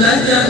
نحن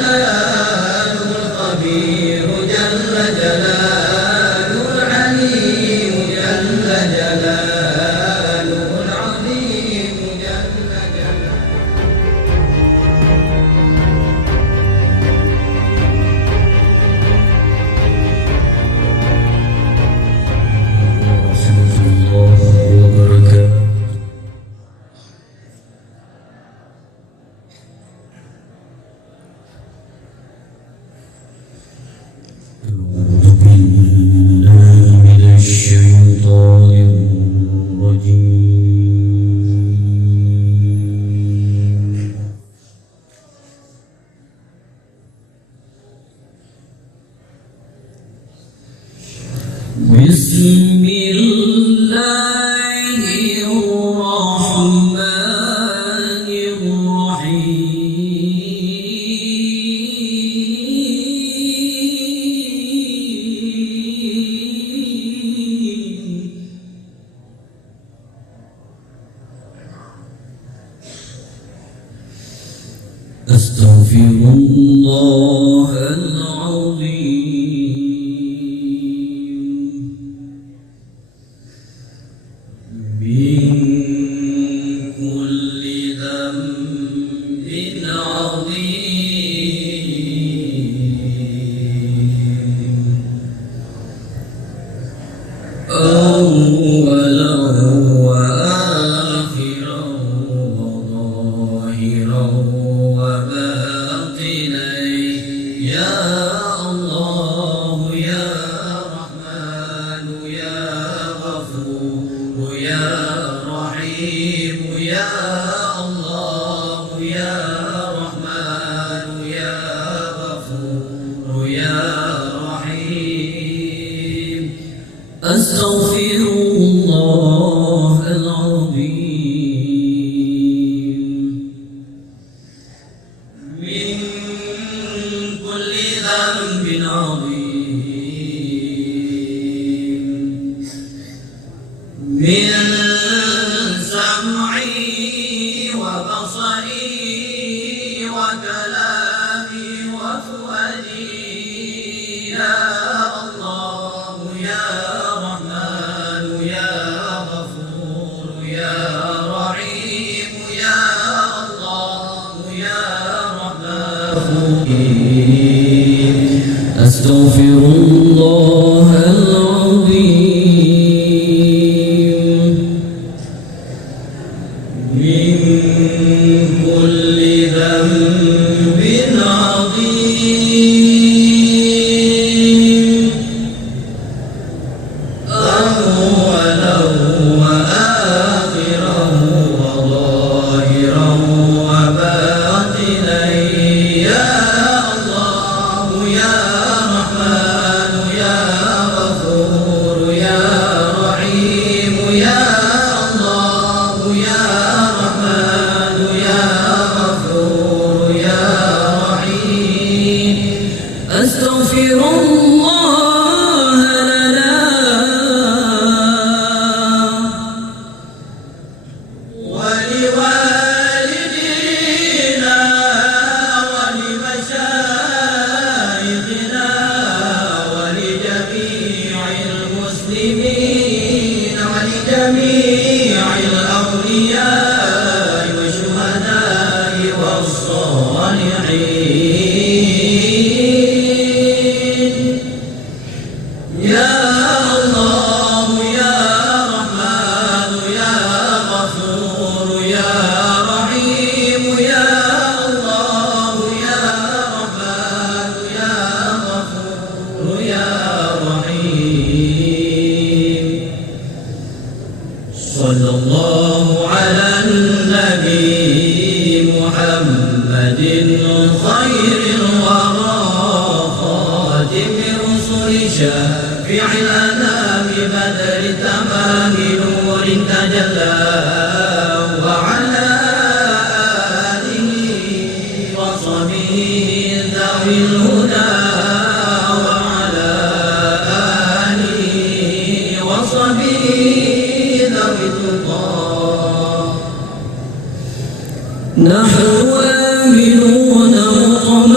آمنون مطمئنون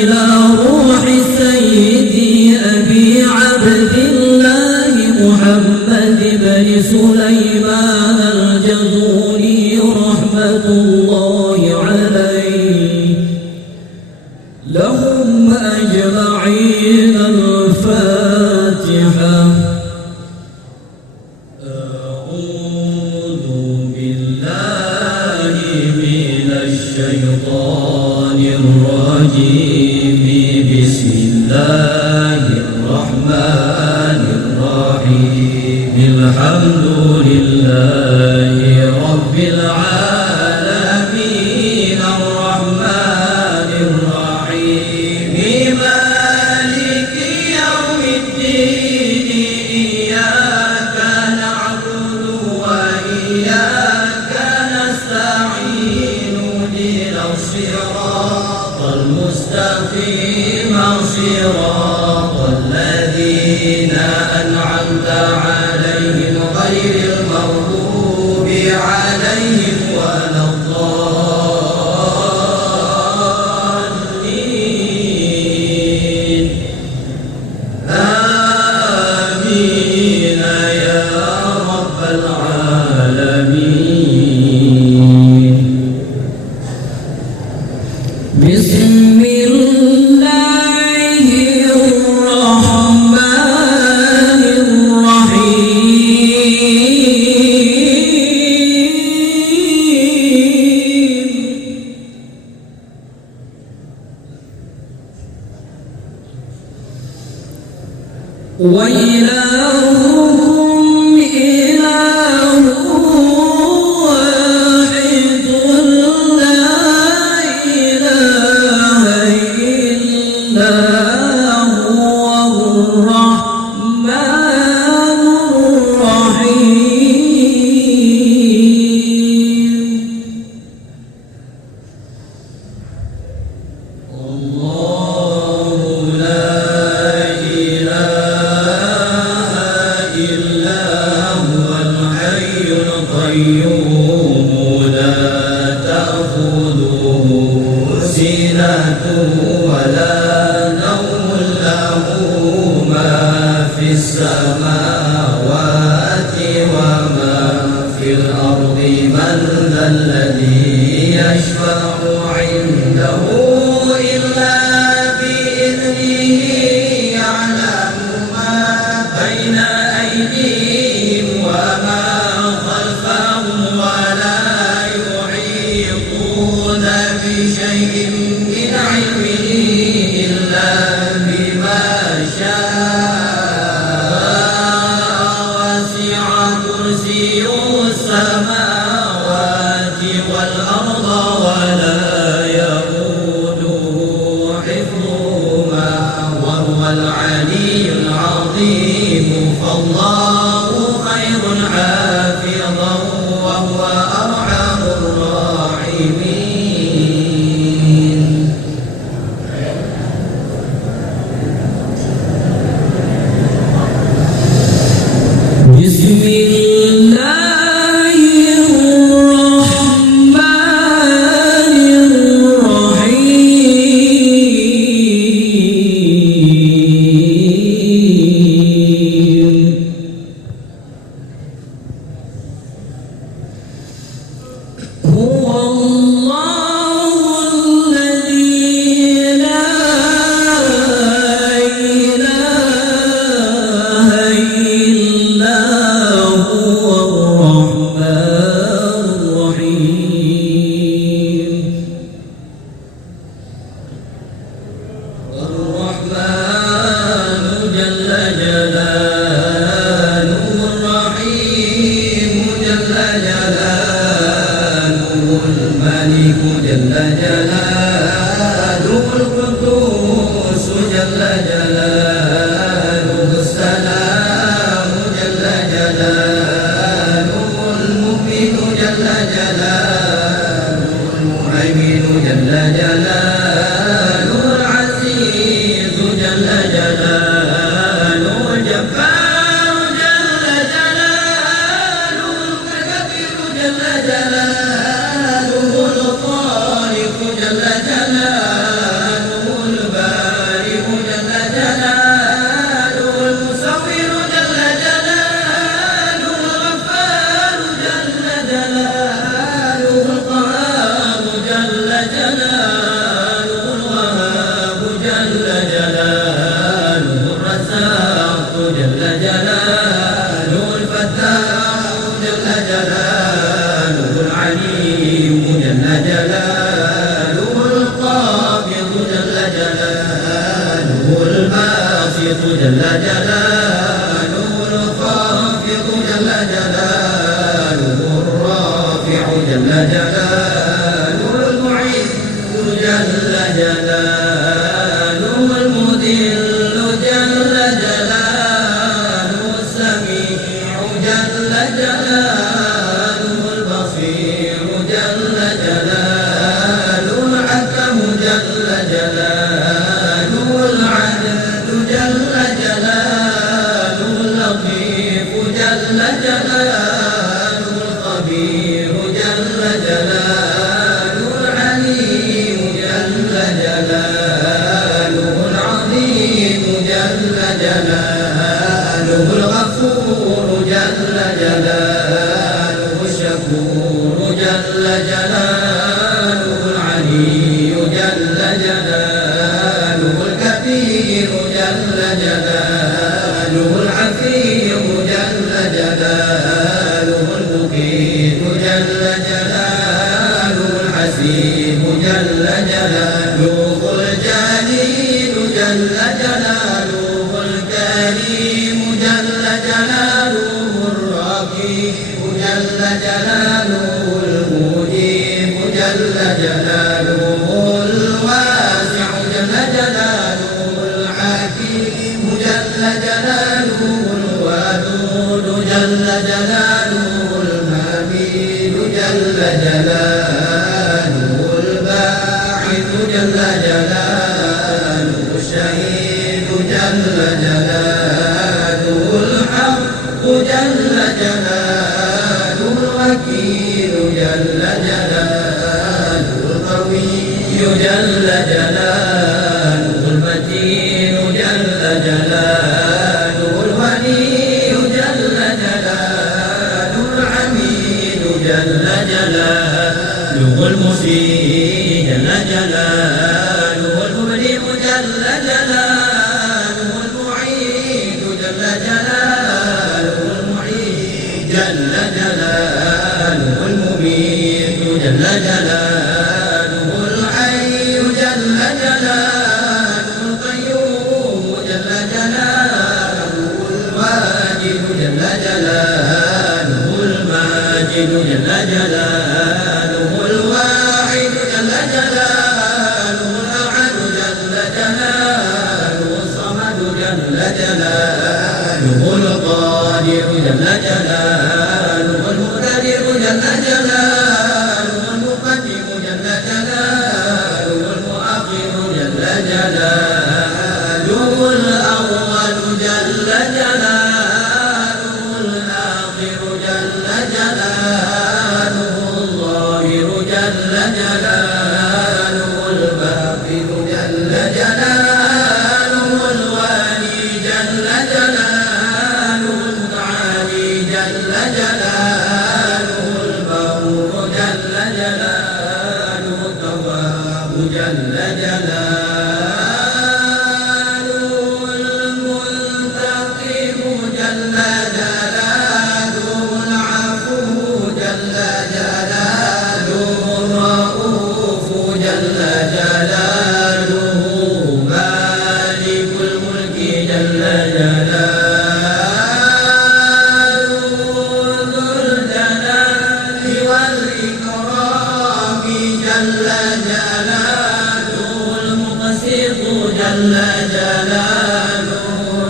إلى روح سيدي أبي عبد الله محمد بن سليمان الجزولي رحمة الله عليه. لهم أجمعين الفاتحة. أعوذ بالله من الشيطان الرجيم. بسم الله الرحمن الرحيم. الحمد لله رب العالمين الرحمن الرحيم مالك يوم الدين. إياك نعبد وإياك نستعين. اهدنا الصراط المستقيم صراط الذين أنعمت عليهم غير المغضوب عليهم ولا الضالين. آمين يا رب العالمين. بسم الله الرحمن الرحيم. وإلهكم إله واحد لا إله إلا هو الرحمن الرحيم. الله لا إله إلا هو الحي القيوم لا تأخذه سنة ولا نوم. له ما في السماوات وما في الأرض. من ذا الذي يشفع عنده إلا بإذنه. يعلم ما بين أيديهم وما خلفهم ولا يحيطون بشيء من علمه إلا بما شاء. وسع كرسيه السماوات والأرض ولا يئوده حفظهما وهو العلي العظيم. فالله خير حافظا وهو أرحم الراحمين. بسم الله الرحمن الرحيم. هو الله الذي لا إله إلا هو الباسط جل جلاله، الخافض جل جلاله، الرافع جل جلاله، المعز جل جلاله، المذل جل جلاله، السميع جل جلاله، البصير جل جلاله، الحكم جل جلاله، العدل جل جلاله، اللطيف جل جلاله، الخبير جل جلاله، العليم جل جلاله، العظيم جل جلاله، الغفور جل جلاله، الشكور جل جلاله، العلي جل جلاله، الكبير جل جلاله، العفيظ جل جلاله، المقيت جل جلاله، الحسيب جل جلاله، الجليل جل جلاله، الكريم جل جلاله، الرقيب جل جلاله، المجيب جل جلاله، الواسع جل جلاله، الحكيم جل جلاله، الودود جل جلاله، الحميد جل جلاله، الباعث جل جلاله، الشهيد جل جلاله، الحق جل جلاله، الوكيل جل جلاله، القوي جل جلاله، المتين جل جلاله، الولي جل جلاله، العميد جل جلاله، المحيي جل جلاله، المبدئ جل جلاله، المعيد جل جلاله، المحيي جل جلاله، المميت جل جلاله، الحي جل جلاله، القيوم جل جلاله، الواجد جل جلاله، الماجد جل جلاله، الواحد جل جلاله، الأحد جل جلاله، الصمد جل جلاله، القادر جل جلاله، المقتدر جل جلاله، المقدم جل جلاله، المؤخر جل جلاله، الأول جل جلاله، الآخر جل جلاله، الظاهر جل جلاله، الباطن جل جلاله، الوالي جل جلاله، المتعالي جل جلاله، البر جل جلاله، التواب جل جلاله، المنتقم جل جلاله، العفو جل جلاله، الرؤوف جل جلاله، مالك الملك جل جلاله، ذو الجلال والإكرام جل جلاله، المقسط جل جلاله،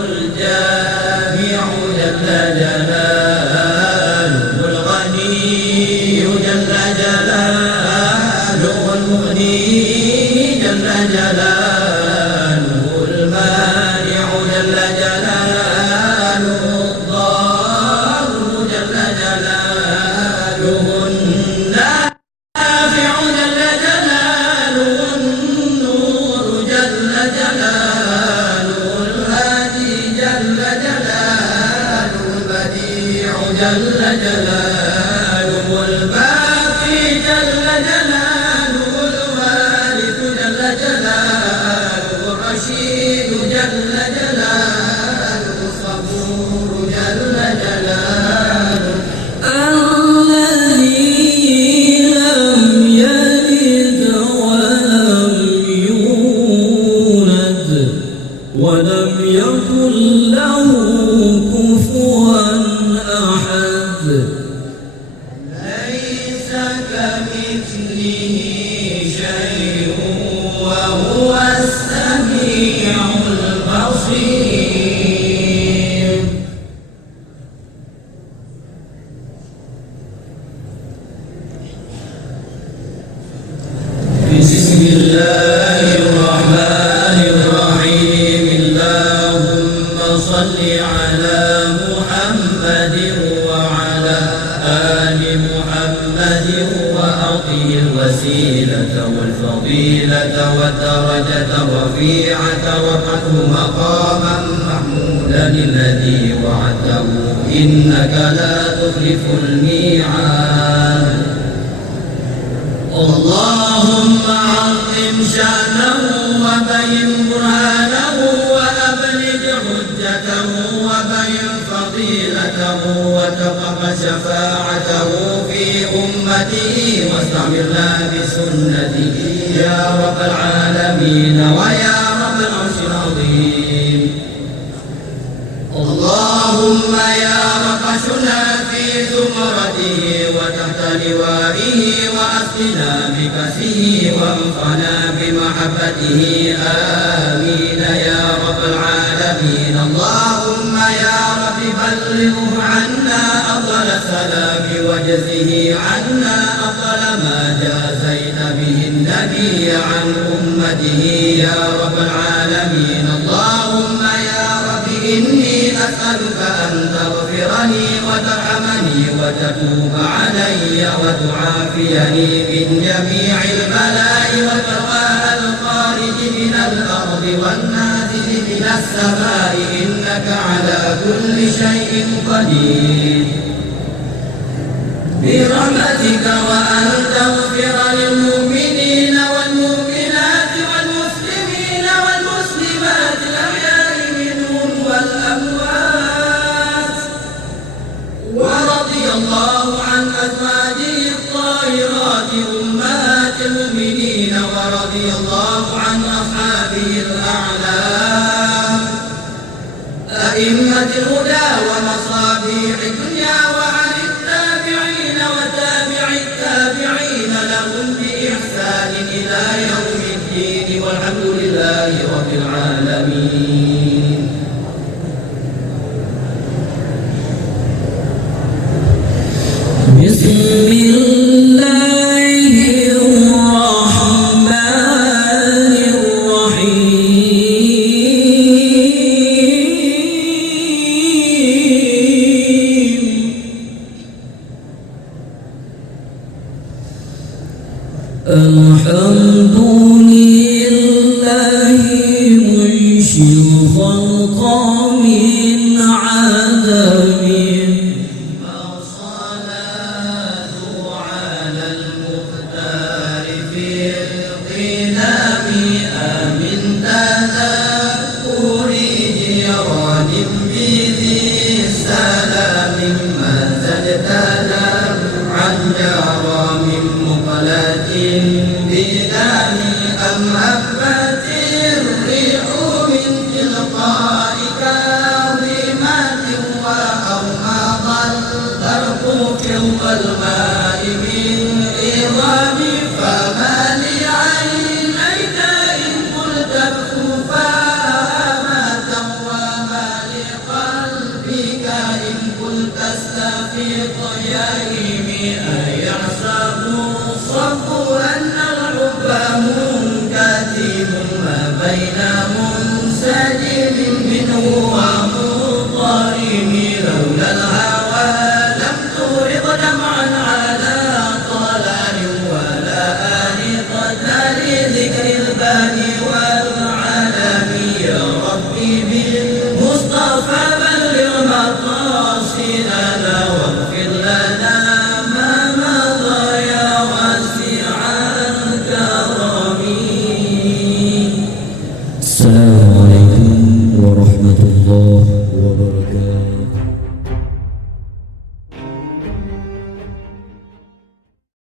الجامع جل جلاله، الغني جل جلاله، المغني جل جلاله، المانع جل جلاله، الضار جل جلاله، النافع جل جلاله، النور جل جلاله، ولم يكن له كفوا أحد. ليس كمثله شيء وهو السميع البصير. بسم الله الرحمن الرحيم. اللهم صل على محمد وعلى آل محمد وأعطه الوسيلة والفضيلة والدرجة الرفيعة وابعثه مقاما محمودا الذي وعدته إنك لا تخلف الميعاد. اللهم عظم شأنه وبين برهانه وأبلغ حجته وبين فضيلته وتقبل شفاعته في أمته واستعملنا بسنته يا رب العالمين ويا رب العرش العظيم. اللهم يا رب اشرنا في زمرته وتحت لوائه وأسقنا بكأسه وانفعنا بمحبته آمين يا رب العالمين. اللهم يا رب بلغه عنا أفضل السلام وجزه عنا أفضل ما جازيت به النبي عن أمته يا رب العالمين. اللهم يا رب إني أسألك أن تغفر لي وترحمني وتتوب علي وتعافيني من جميع البلاء والبلاء الخارج من الأرض والنازل من السماء إنك على كل شيء قدير برحمتك، وأن تغفر للمؤمنين والمؤمنات والمسلمين والمسلمات الأحياء منهم والأموات. ورضي الله عن أزواجه الطاهرات أمهات المؤمنين، ورضي الله عن أصحابه الأعلام أئمة الهدى ومصابيح الدنيا، وعن التابعين وتابع التابعين لهم بإحسان إلى يوم الدين، والحمد لله رب العالمين. بسم الله الرحمن الرحيم. الحمد لله منشئ الخلق من عدم، والصلاة على المختار في القدم من تذكر جيران بذي السلام ما زدتنا عن جرى من مقلة بلال أم هبت الريح من تلقاء كاظمات وأومض البرق فوق الماء من إضام، فما لعينيك إن قلت كفامة، وما لقلبك إن قلت استفيض يهيم، أيحسب الصفو أن الحب منكتم ما بين منسجم منه